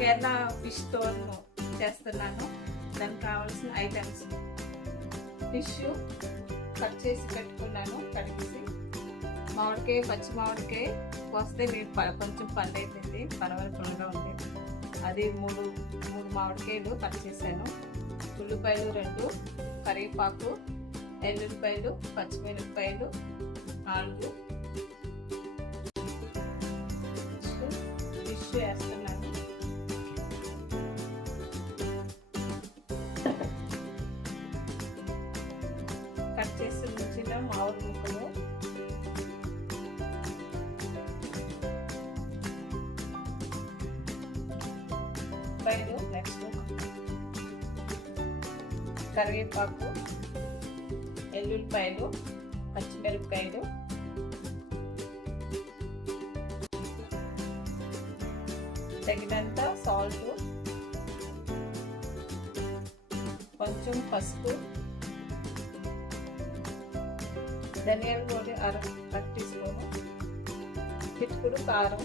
Kerala fish తోర్ను చేస్తున్నాను. దానికి కావాల్సిన ఐటమ్స్: ఫిష్ కట్ చేసి పెట్టుకున్నాను కడిగేసి, మామిడికాయ, పచ్చి మామిడికాయ వస్తే కొంచెం పండు అయిపోయింది, పరవరి పుల్లగా ఉంది, అది మూడు మామిడికాయలు కట్ చేశాను. ఉల్లిపాయలు 2, కరివేపాకు, ఎల్లుల్లిపాయలు, పచ్చిమిరపకాయలు 4, ఫిష్ వేస్తున్నాను. కట్ చేసి ఉంచిన మామిడి ముక్కలు, నెక్స్ట్ కరివేపాకు, ఎల్లుల్లిపాయలు, పచ్చిమిరపకాయలు, తగినంత సాల్ట్, కొంచెం పసుపు, ధనియాల పొడి 1 టీ స్పూను, చిటికెడు కారం,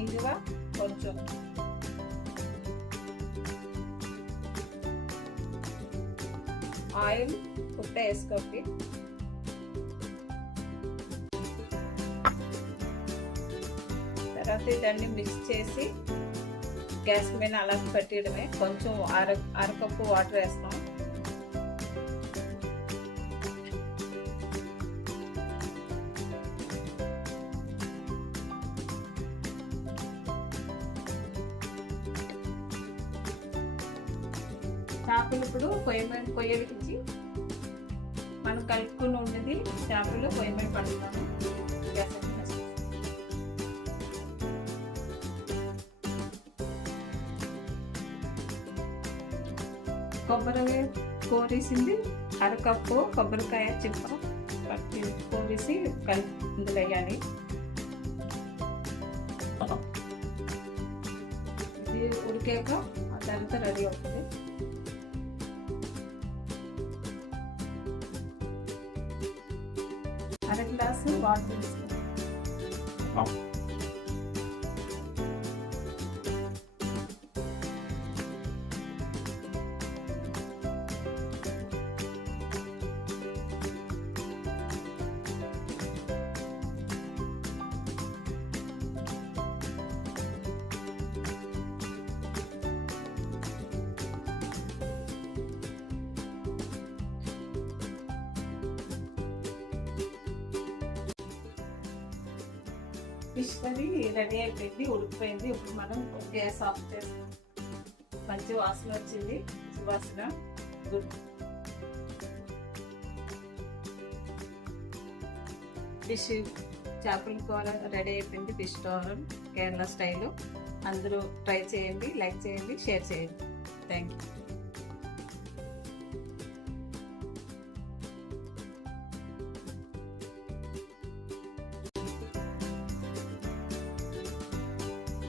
ఇంగువ కొంచెం, ఆయిల్ పుట్ట వేసుకోండి. తర్వాత దాన్ని మిక్స్ చేసి గ్యాస్ మీద అలా పెట్టడమే. కొంచెం అరకప్పు వాటర్ వేస్తాం. చేపలు ఇప్పుడు పొయ్యలికి మనం కలుపుకుని ఉన్నది చేపలు పొయ్యి మీద పడుతున్నాము. గ్యాస్ కొబ్బరి కోరేసింది, అరకప్పు కొబ్బరికాయ చిప్ప పట్టి కోరేసి ఇందులో వేయాలి. ఇది ఉడికాక అదంతా రెడీ అవుతుంది. అర గ్లాసు వాటర్ వేసుకోవాలి. ఫిష్ కర్రీ రెడీ అయిపోయింది, ఉడికిపోయింది. ఇప్పుడు మనం గ్యాస్ ఆఫ్ చేస్తాం. మంచి వాసన వచ్చింది, సువాసన. గుడ్. ఫిష్ చేపల కూర రెడీ అయిపోయింది. Fish thoran Kerala style. అందరూ ట్రై చేయండి, లైక్ చేయండి, షేర్ చేయండి. Thank you.